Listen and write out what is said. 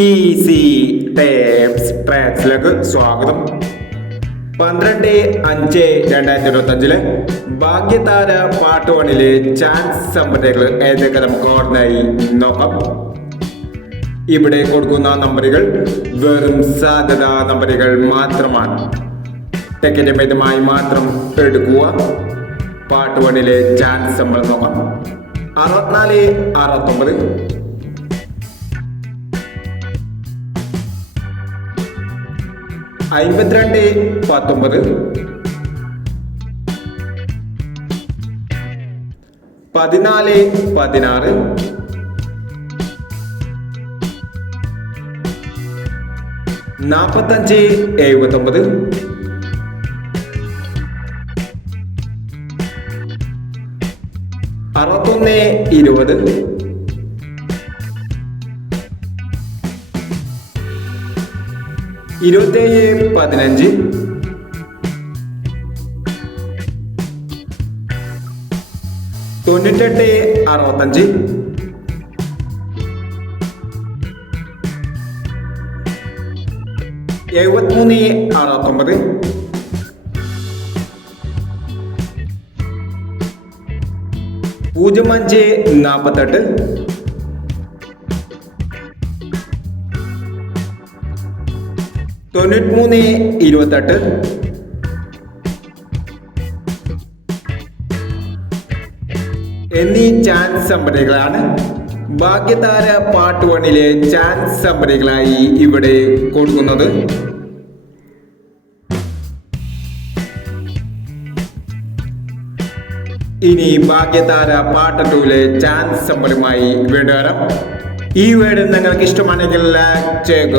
Easy tapes ട്രാക്സിലേക്ക് സ്വാഗതം. പന്ത്രണ്ട് അഞ്ച് രണ്ടായിരത്തി ഇരുപത്തി അഞ്ചിൽ ഭാഗ്യതാര പാട്ട് വണ്ണിലെ ചാൻസ് സംബന്ധികൾ ഏതൊക്കെ നമുക്ക് ഓർമ്മയായി നോക്കാം. ഇവിടെ കൊടുക്കുന്ന നമ്പറുകൾ വെറും സാധ്യത നമ്പറുകൾ മാത്രമാണ്. ടിക്കറ്റ് മിതമായി മാത്രം എടുക്കുക. പാട്ട് വണ്ണിലെ ചാൻസ് നമ്മൾ നോക്കാം. അറുപത്തിനാല് അറുപത്തൊമ്പത് അമ്പത്തിരണ്ട് പത്തൊമ്പത്. പതിനാല് പതിനാറ്. നാൽപ്പത്തഞ്ച് എഴുപത്തൊമ്പത്. അറുപത്തൊന്ന് ഇരുപത്. ഇരുപത്തേഴ് പതിനഞ്ച്. തൊണ്ണൂറ്റെട്ട് അറുപത്തഞ്ച്. എഴുപത്തിമൂന്ന് അറുപത്തൊമ്പത്. പൂജ്യം അഞ്ച് നാൽപ്പത്തെട്ട്. തൊണ്ണൂറ്റിമൂന്ന് ഇരുപത്തെട്ട്. എന്നീ ചാൻസ് സംഭരണികളാണ് ഭാഗ്യതാര പാർട്ട് വണ്ണിലെ ചാൻസ് സംഭരണികളായി ഇവിടെ കൊടുക്കുന്നത്. ഇനി ഭാഗ്യതാര പാർട്ട് ടൂലെ ചാൻസ് സംഭരമായി വീണ്ടും വരാം. ഈ വീഡിയോ നിങ്ങൾക്ക് ഇഷ്ടമാണെങ്കിൽ ലൈക്ക് ചെയ്യുക.